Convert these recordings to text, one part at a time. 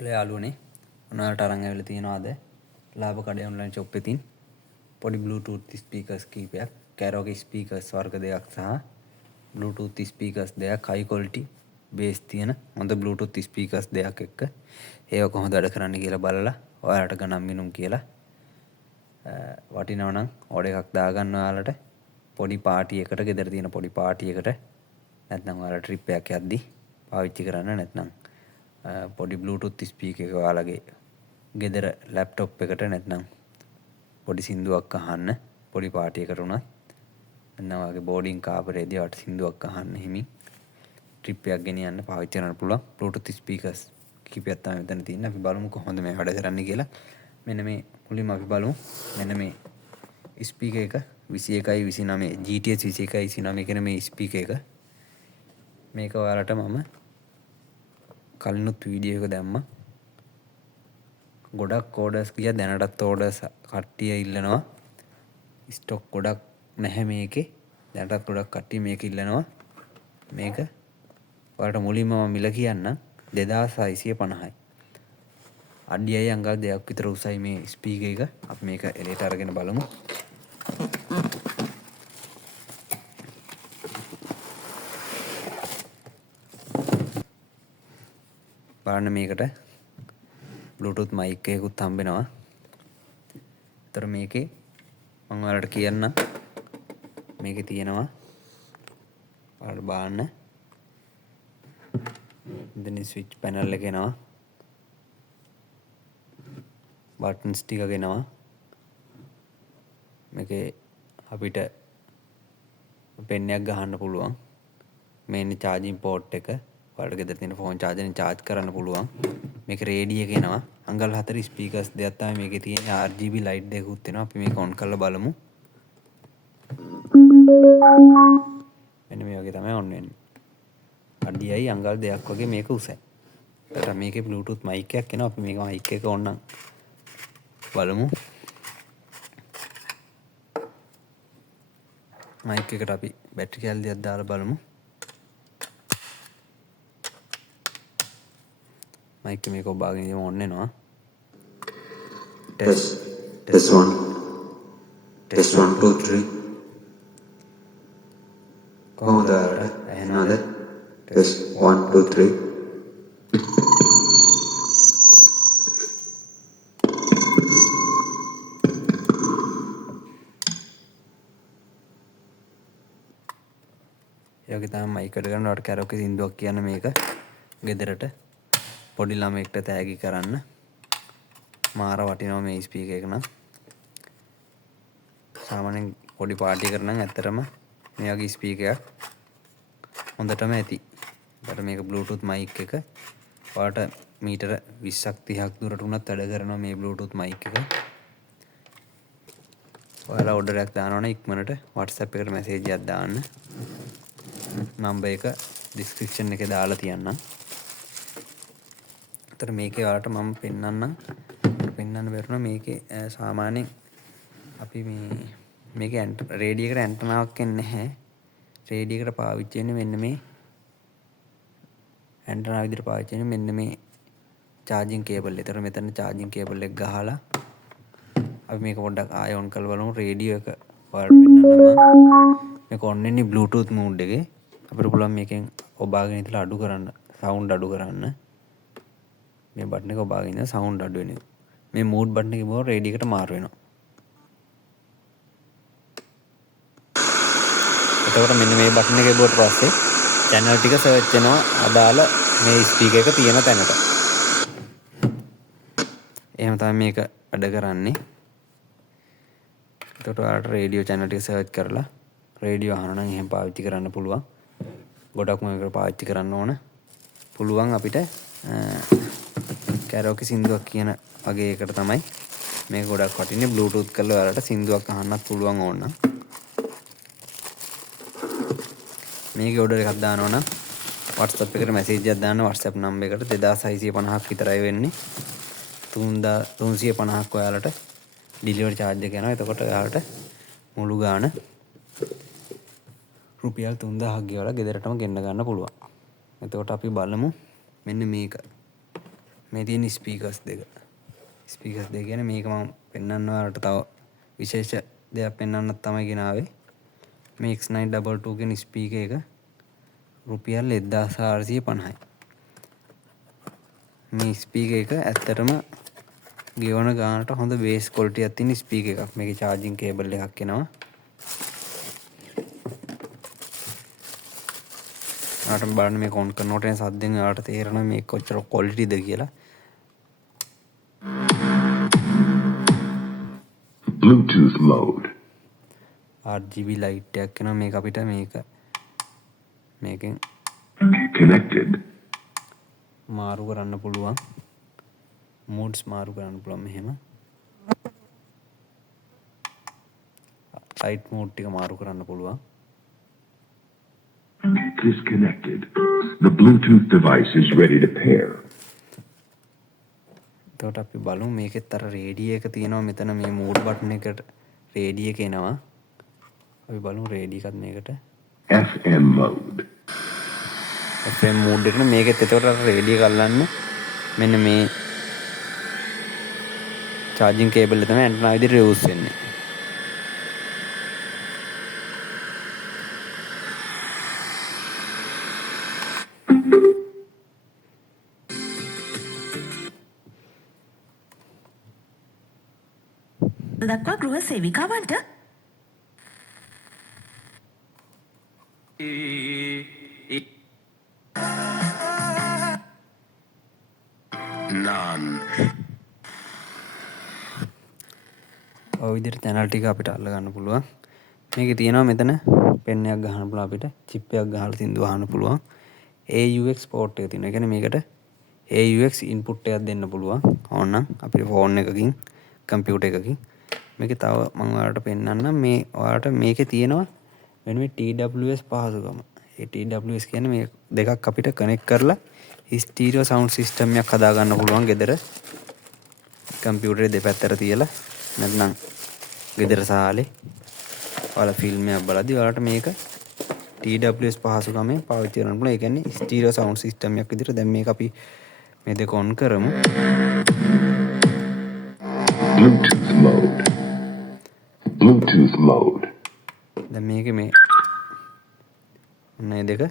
එල යාළුවනේ ඔයාලට අරන් ඇවිල්ලා තියෙනවා අද ලාභ කඩේ ඔන්ලයින් shop එකකින් පොඩි Bluetooth speakers කීපයක් Karaoke speakers වර්ග දෙකක් සහ Bluetooth speakers දෙකක් high quality bass තියෙන හොඳ Bluetooth speakers දෙකක් එක්ක ඒව කොහොමද වැඩ කරන්නේ කියලා බලලා ඔයාලට ගණන් මිනුම් කියලා වටිනවා නම් ඕඩර් එකක් දාගන්න ඔයාලට පොඩි පාටි එකකට ගෙදර තියෙන පොඩි පාටි එකට නැත්නම් ඔයාලා ට්‍රිප් එකක් යද්දි පාවිච්චි කරන්න නැත්නම් පොඩි Bluetooth speaker එක ඔයාලගේ ගෙදර ලැප්ටොප් එකට නැත්නම් පොඩි සින්දුවක් අහන්න පොඩි පාටි එකකට උනත් නැත්නම් ඔයාගේ බෝඩින් කාමරේදී ඔයාලට සින්දුවක් අහන්න හිමින් ට්‍රිප් එකක් ගෙනියන්න පාවිච්චි කරන්න පුළුවන් Bluetooth speakers කීපයක් තමයි මෙතන තියෙන්නේ. අපි බලමු කොහොමද මේ වැඩ කරන්නේ කියලා. මෙන්න මේ මුලින්ම අපි බලමු මෙන්න මේ ස්පීකර් එක 2129 GTS 2129 කියන මේ ස්පීකර් එක මේක ඔයාලට මම කලිනුත් වීඩියෝ එක දැම්මා. ගොඩක් ඕඩර්ස් ගියා. දැනටත් ඕඩර්ස් කට්ටිය ඉල්ලනවා. ස්ටොක් ගොඩක් නැහැ මේකේ. දැනටත් ගොඩක් කට්ටිය මේක ඉල්ලනවා. මේක ඔයාලට මුලින්ම මම මිල කියන්නම් 2650යි. අඩියයි අඟල් 2ක් විතර උසයි මේ ස්පීකර් එක. අපි මේක එලයට අරගෙන බලමු. බලන්න මේකට Bluetooth mic එකකුත් හම්බෙනවා. ඒතර මේකේ මම ඔයාලට කියන්නම්. මේකේ තියෙනවා ඔයාලට බලන්න. මෙතන ස්විච් පැනල් එක එනවා. බටන්ස් ටිකක් එනවා. මේකේ අපිට පෙන් එකක් ගහන්න පුළුවන්. මේන්නේ charging port එක. ඔයාලට ගෙදර තියෙන ෆෝන් charger එකෙන් charge කරන්න පුළුවන්. මේක රේඩිය එක එනවා. අඟල් 4 ස්පීකර්ස් දෙකක් තමයි මේකේ තියෙන්නේ. RGB light දෙකකුත් එනවා. අපි මේක on කරලා බලමු. මෙන්න මේ වගේ තමයි on වෙන්නේ. අඩියයි අඟල් 2ක් වගේ මේක උසයි. ඒතර මේකේ Bluetooth mic එකක් එනවා. අපි මේක mic එක on නම් බලමු. mic එකට අපි බැටරි කැල්ලක් දාලා බලමු. mic එක මේක ඔබාගෙන ඉඳන් on වෙනවා. Test 1 test 1 2 3 කොහොමද ඇහෙනවද? test 1 2 3 ඒ වගේ තමයි mic එකට ගන්න ඔයාලට karaoke සින්දුවක් කියන්න මේක ගෙදරට පොඩි ළමයෙක්ට තෑගි කරන්න මාර වටිනවා මේ ස්පීකර් එක නම්. සාමාන්‍යයෙන් පොඩි පාටි එකට නම් ඇත්තටම මේ වගේ ස්පීකර් එකක් හොඳටම ඇති. ඒකට මේක Bluetooth mic එක. ඔයාලට මීටර 20ක් 30ක් දුරට උනත් වැඩ කරනවා මේ Bluetooth mic එක. ඔයාලා ඕඩර් එකක් දානවනේ ඉක්මනට WhatsApp එකට මැසේජ් එකක් දාන්න. නම්බර් එක description එකේ දාලා තියන්නම්. අතර මේකේ ඔයාලට මම පෙන්නන්න බැරුණා මේකේ සාමාන්‍යයෙන් අපි මේකේ රේඩියෝ එකට ඇන්ටනාවක් එන්නේ නැහැ. රේඩියෝ එකට පාවිච්චි වෙන්නේ මෙන්න මේ ඇන්ටනා විදිහට පාවිච්චි වෙන්නේ මෙන්න මේ charging cable. ඒතර මෙතන charging cable එක ගහලා අපි මේක පොඩ්ඩක් ආයෙ on කරලා බලමු. රේඩියෝ එක ඔයාලට පෙන්නන්නම්. මේක on වෙන්නේ Bluetooth mode එකේ. අපිට පුළුවන් මේකෙන් ඔබාගෙන ඉතලා අඩු කරන්න, sound අඩු කරන්න. මේ බටන් එක ඔබාගෙන ඉඳලා sound අඩු වෙනවා. මේ mode බටන් එක ගිහුවම රේඩියෝ එකට මාරු වෙනවා. එතකොට මෙන්න මේ බටන් එක ගිහුවට පස්සේ channel ටික search වෙනවා අදාළ මේ ස්පීකර් එක තියෙන තැනට. එහෙම තමයි මේක වැඩ කරන්නේ. එතකොට ඔයාලට රේඩියෝ channel ටික search කරලා රේඩියෝ අහනවා නම් එහෙම පාවිච්චි කරන්න පුළුවන්. ගොඩක්ම මේක පාවිච්චි කරන්න ඕන. පුළුවන් අපිට karaoke සින්දුවක් කියන වගේ එකට තමයි මේක ගොඩක් වටින්නේ. Bluetooth කරලා ඔයාලට සින්දුවක් අහන්නත් පුළුවන් ඕන නම්. මේකේ ඕඩර් එකක් දානවා නම් WhatsApp එකට මැසේජ් එකක් දාන්න. WhatsApp නම්බර් එකට 2650ක් විතරයි වෙන්නේ. 350ක් ඔයාලට ඩිලිවරි charge එක යනවා. එතකොට ඔයාලට මුළු ගාණ රුපියල් 3000ක් ගෙවලා ගෙදරටම ගෙන්න ගන්න පුළුවන්. එතකොට අපි බලමු මෙන්න මේක මේ තියෙන ස්පීකර්ස් දෙක. ස්පීකර්ස් දෙක කියන්නේ මේක මම පෙන්වන්න ඔයාලට තව විශේෂ දෙයක් පෙන්වන්නත් තමයි ගෙනාවේ. මේ X922 කියන ස්පීකර් එක රුපියල් 1450යි. මේ ස්පීකර් එක ඇත්තටම ගෙවන ගානට හොඳ බේස් ක්වොලිටි එකක් තියෙන ස්පීකර් එකක්. මේකේ charging cable එකක් එනවා. ඔයාලට බලන්න මේක on කරනකොට එන සද්දෙන් ඔයාලට තේරෙනවා මේක කොච්චර ක්වොලිටිද කියලා. Bluetooth mode. RGB light එකක් එනවා. මේක අපිට මේකෙන් Connected. මාරු කරන්න පුළුවන්. moods මාරු කරන්න පුළුවන් මෙහෙම. light mode ටික මාරු කරන්න පුළුවන්. Disconnected. The Bluetooth device is ready to pair. එතකොට අපි බලමු මේකෙත් අර රේඩියෝ එක තියෙනවා මෙතන මේ මූඩ් බටන් එකට රේඩියෝ එක එනවා. අපි බලමු රේඩියෝ එකත් මේකට FM mode. FM මූඩ් එකට මේකෙත් එතකොට අර රේඩියෝ එක අල්ලන්න මෙන්න මේ charging cable එක තමයි ඇන්ටනා විදිහට යූස් වෙන්නේ. දක්වා ගෘහ සේවිකාවන්ට None. ඔය විදිහට channel ටික අපිට අල්ල ගන්න පුළුවන්. මේකේ තියෙනවා මෙතන පෙන් එකක් ගහන්න පුළුවන් අපිට chip එකක් ගහලා තින්දුව අහන්න පුළුවන්. AUX port එක තියෙනවා. ඒ කියන්නේ මේකට AUX input එකක් දෙන්න පුළුවන්. ඕනනම් අපේ phone එකකින් computer එකකින් මේකේ තව මම ඔයාලට පෙන්නන්නම් මේ ඔයාලට මේකේ තියෙනවා මෙන්න මේ TWS පහසුකම. ඒ TWS කියන්නේ මේ දෙකක් අපිට කනෙක්ට් කරලා ස්ටීරියෝ සවුන්ඩ් සිස්ටම් එකක් හදා ගන්න පුළුවන් ගෙදර කම්පියුටරේ දෙපැත්තට තියලා නැත්නම් ගෙදර සාලේ ඔයාලා ෆිල්ම් එකක් බලද්දී ඔයාලට මේක TWS පහසුකමෙන් පාවිච්චි කරන්න පුළුවන්. ඒ කියන්නේ ස්ටීරියෝ සවුන්ඩ් සිස්ටම් එකක් විදිහට දැන් මේක අපි මේ දෙක ඔන් කරමු. Bluetooth mode. Bluetooth mode. දැන් මේකේ මේ මේ දෙක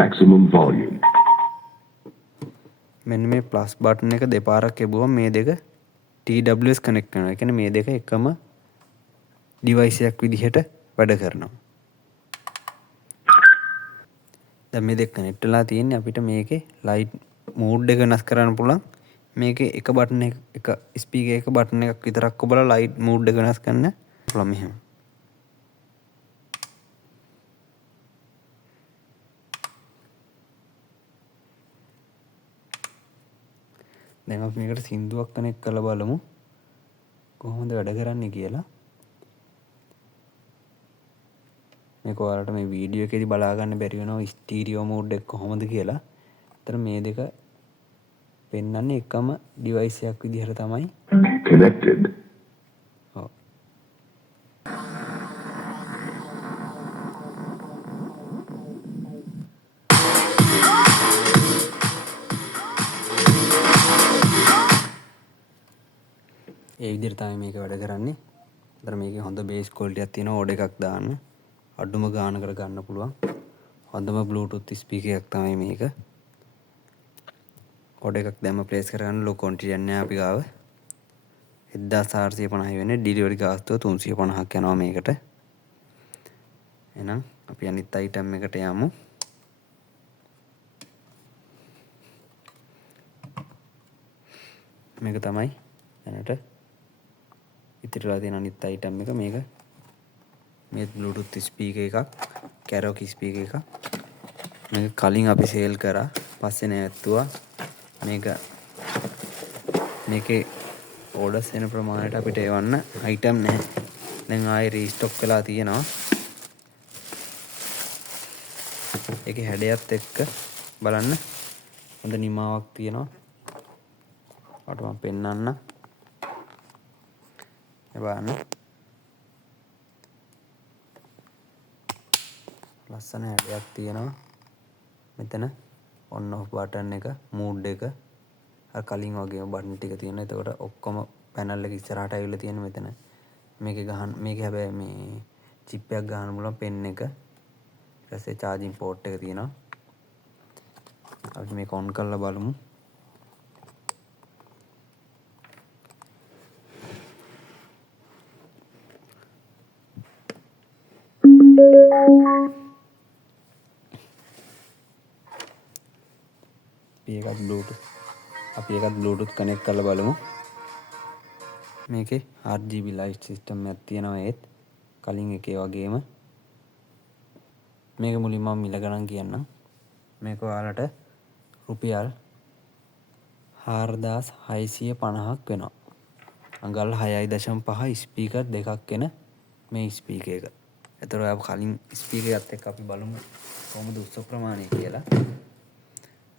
Maximum volume. මෙන්න මේ ප්ලස් බටන් එක දෙපාරක් එබුවම මේ දෙක TWS කනෙක්ට් වෙනවා. ඒ කියන්නේ මේ දෙක එකම ඩිවයිස් එකක් විදිහට වැඩ කරනවා. දැන් මේ දෙක කනෙක්ට් වෙලා තියෙන්නේ අපිට මේකේ ලයිට් මූඩ් එක වෙනස් කරන්න පුළුවන්. මේකේ එක බටන් එක ස්පීකර් එක බටන් එකක් විතරක් ඔබලා ලයිට් මූඩ් එක වෙනස් කරන්න පුළුවන් මෙහෙම. දැන් අපි මේකට සින්දුවක් කනෙක්ට් කරලා බලමු කොහොමද වැඩ කරන්නේ කියලා. මේක ඔයාලට මේ වීඩියෝ එකේදී බලා ගන්න බැරි වෙනවා ස්ටීරියෝ මෝඩ් එක කොහොමද කියලා. ඒතර මේ දෙක පෙන්වන්නේ එකම ඩිවයිස් එකක් විදිහට තමයි. Connected. ඔව්. ඒ විදිහට තමයි මේක වැඩ කරන්නේ. ඒතර මේකේ හොඳ බේස් ක්වොලිටි එකක් තියෙනවා. ඕඩ එකක් දාන්න අඩුම ගානකට ගන්න පුළුවන්. හොඳම Bluetooth ස්පීකර් එකක් තමයි මේක. ඕඩ එකක් දැම්ම ප්ලේස් කරගන්න ලොකු ක්වොන්ටිටි එකක් නෑ අපි ගාව. 1450 වෙන්නේ ඩිලිවරි ගාස්තුව 350ක් යනවා මේකට. එහෙනම් අපි අනිත් අයිටම් එකට යමු. මේක තමයි දැනට ඉතිරිලා තියෙන අනිත් අයිටම් එක. මේක මේ Bluetooth ස්පීකර් එකක්, karaoke ස්පීකර් එකක්. මේක කලින් අපි සේල් කරා, පස්සේ නැවැත්තුවා. මේකේ ඕඩර්ස් එන ප්‍රමාණයට අපිට එවන්න අයිටම් නැහැ. දැන් ආයේ රීස්ටොක් වෙලා තියෙනවා. ඒකේ හැඩයත් එක්ක බලන්න හොඳ නිමාවක් තියෙනවා. ඔයාලට මම පෙන්නන්න. බලන්න. ලස්සන හැඩයක් තියෙනවා මෙතන. ඔන් ඔෆ් බටන් එක, මූඩ් එක, අර කලින් වගේම බටන් ටික තියෙනවා. එතකොට ඔක්කොම පැනල් එක ඉස්සරහට ඇවිල්ලා තියෙන මෙතන. මේකේ හැබැයි මේ චිප් එකක් ගහන්න පුළුවන් පෙන් එක. ඊට පස්සේ charging port එක තියෙනවා. අපි මේක ඔන් කරලා බලමු. අපි ඒකත් Bluetooth connect කරලා බලමු. මේකේ RGB light system එකක් තියෙනවා. ඒත් කලින් එකේ වගේම මේක මුලින්ම මම මිල ගණන් කියන්නම්. මේක ඔයාලට රුපියල් 4650ක් වෙනවා. අඟල් 6.5 ස්පීකර් දෙකක් එන මේ ස්පීකර් එක. ඒතර ඔයා කලින් ස්පීකර් එකත් එක්ක අපි බලමු කොහොමද උස ප්‍රමාණය කියලා.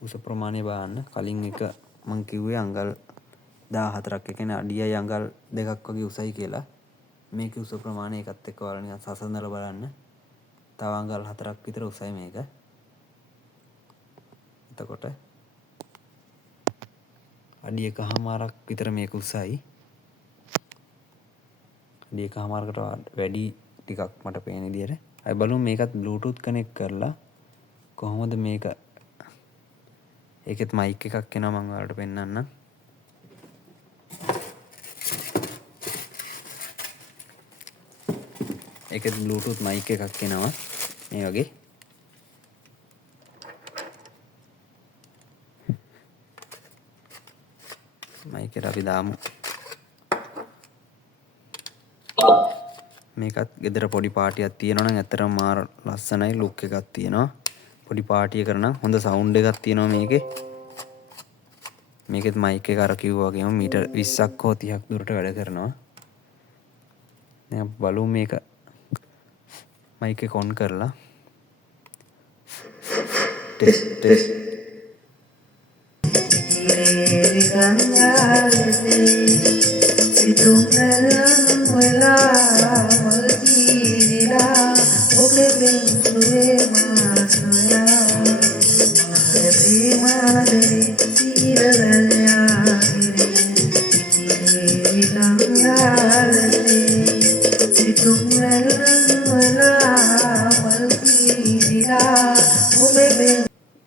උස ප්‍රමාණය බලන්න. කලින් එක මං කිව්වේ අඟල් 14ක් ඒ කියන්නේ අඩියයි අඟල් 2ක් වගේ උසයි කියලා. මේකේ උස ප්‍රමාණය එකත් එක්ක ඔයාලා නිකන් සසඳලා බලන්න. තව අඟල් 4ක් විතර උසයි මේක. එතකොට අඩි 1.5ක් විතර මේක උසයි. අඩි 1.5කට වැඩි ටිකක් මට පේන විදියට. අපි බලමු මේකත් Bluetooth connect කරලා කොහොමද මේක. ඒකෙත් mic එකක් එනවා මම ඔයාලට පෙන්නන්නම්. ඒකෙත් Bluetooth mic එකක් එනවා මේ වගේ. mic එක අපි දාමු. මේකත් ගෙදර පොඩි පාටියක් තියෙනවා නම් ඇත්තටම මාර ලස්සනයි. ලුක් එකක් තියෙනවා. පොඩි පාටියකට නම් හොඳ සවුන්ඩ් එකක් තියෙනවා මේකේ. මේකෙත් mic එක අර කිව්වා වගේම මීටර් 20ක් හෝ 30ක් දුරට වැඩ කරනවා. දැන් අපි බලමු මේක mic එක on කරලා ටෙස්ට්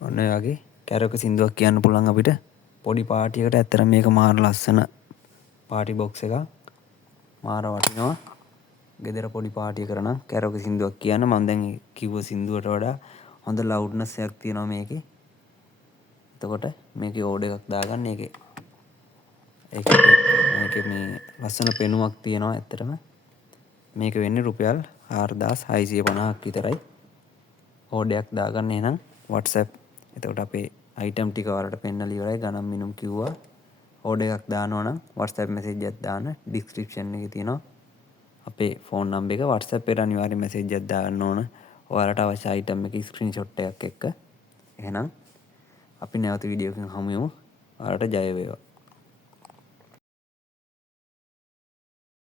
ඔන්න ඔය වගේ කැරක සින්දුවක් කියන්න පුළුවන් අපිට. පොඩි පාටියකට ඇත්තට මේක මාර ලස්සන පාටි බොක්ස් එකක්. මාර වටිනවා. ගෙදර පොඩි පාටියකට නම් කැරක සින්දුවක් කියන්න. මම දැන් කිව්ව සින්දුවට වඩා හොඳ ලවුඩ්නස් එකක් තියෙනවා මේකේ. එතකොට මේකේ ඕඩ් එකක් දාගන්න. ඒකේ මේ ලස්සන පෙනුමක් තියෙනවා ඇත්තටම. මේක වෙන්නේ රුපියල් 4650ක් විතරයි. ඕඩ් එකක් දාගන්න එහෙනම් WhatsApp. එතකොට අපේ item ටික වලට පෙන්නලා ඉවරයි. ගණන් මිනුම් කිව්වා. ඕඩ් එකක් දානවා නම් WhatsApp message එකක් දාන්න. description එකේ තියෙනවා අපේ phone number එක. WhatsApp එකට අනිවාර්යෙන් message එකක් දාන්න ඕන. ඔයාලට අවශ්‍ය item එකේ screenshot එකක් එක්ක. එහෙනම් අපි නැවත වීඩියෝ එකකින් හමු වෙමු. ඔයාලට ජය වේවා.